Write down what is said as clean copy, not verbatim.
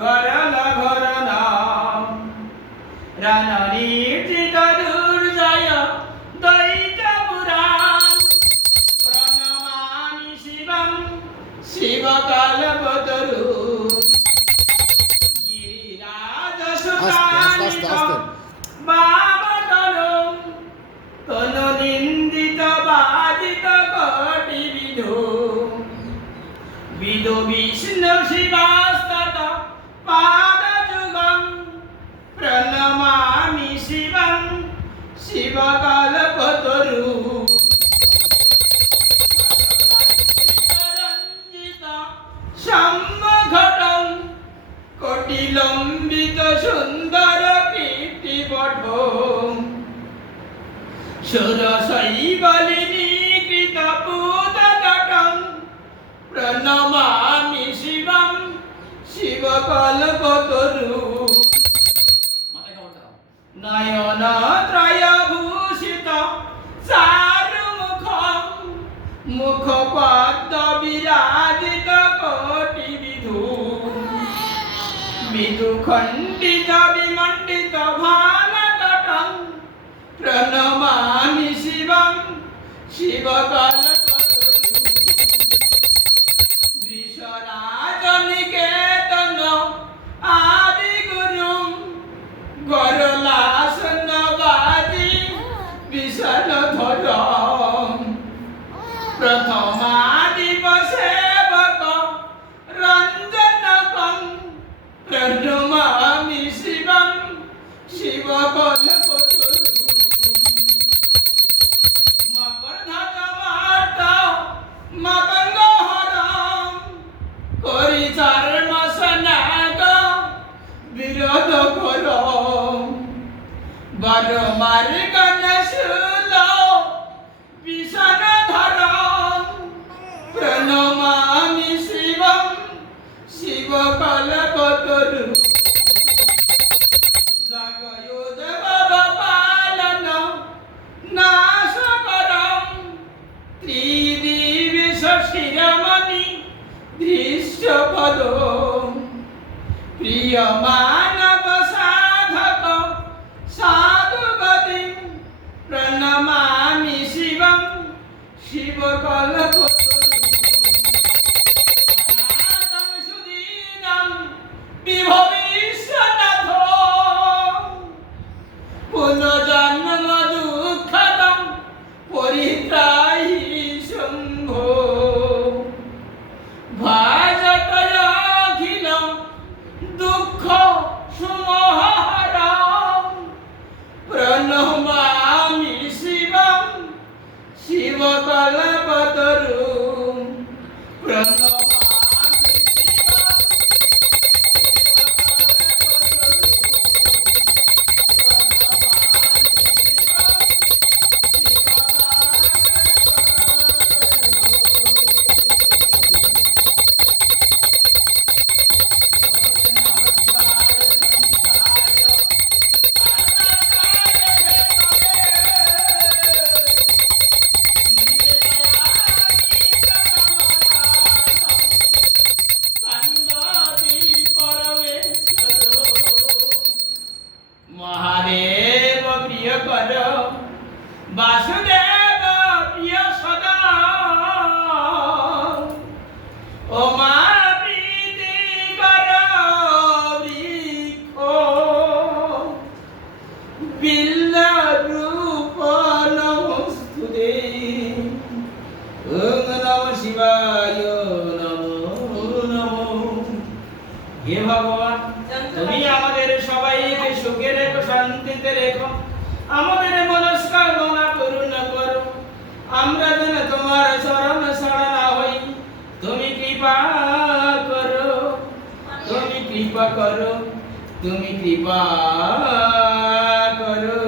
গরল ঘর নাম রাননির্জিত দুর্জয় দৈত পুরাণ প্রণমামি শিবং শিবকল্পতরু গিরিরাজ সুতানিতম বামতনম তনু নিন্দিত বাজিত কোটি বিধু বিদু বিষ্ণু শিবাস্তত পাদযুগম প্রণমামি শিবং শিবকল্পতরু রঞ্জিত সম্মঘটং কোটিলম্বিত সুন্দর কীর্তিপটং সুরশৈবলিনীকৃত পুততটং প্রণমামি শিবং শিবকল্পতরু নয়ন ত্রয়ভূষিত চারুমুখম মুখপদ্ম বিরাজিত কোটি বিধু বিদুখণ্ডিত বিমণ্ডিত ভালকটং প্রণমামি শিবং শিবকল্পতরু বৃষরাজনিকেতন আদিগুরুং গরলাসনবাজি বিশালধরং প্রথমাদিবসেবক রঞ্জনকং প্রণমামি শিবং শিবকল্পতরু মকরধ্বজমার্ত মকরহরং করিচার্মসনাগ বিরোধ করং বরমার্গনশূল বিষণধরং প্রণমামি শিবং শিবকল্পতরু জগয়োদ্ভবপালন নাশকরং ত্রিদিবিষ শিরোমণি ধৃষ্টপদং প্রিয় মানব সাধক সাধুগতিং প্রণমামি শিবং শিবকল্পতরু অনাথং সুদীনং বিভবিষ্যনাথ পুনর্জন্ম দুঃখদং পরিত্রাহি শম্ভো ভাজতয়াখিল দুঃখ সুমহারং প্রণমামি শিবং শিবকল্পতরু প্রণমামি শিবং মহাদেব প্রিয় কর বাসুদেব প্রিয় সদা ও মা প্রীতি কর বৃক্ষ বিল্ল রূপ নমস্তুতে ওম নমঃ শিবায় নমো নমো। হে ভগবান, তুমি আমাদের সবাইকে সুখে রেখো, শান্তিতে রেখো, আমাদের মনস্কামনা পূর্ণ করো। আমরা যেন তোমার চরণ শরণা হই। তুমি কৃপা করো, তুমি কৃপা করো, তুমি কৃপা করো।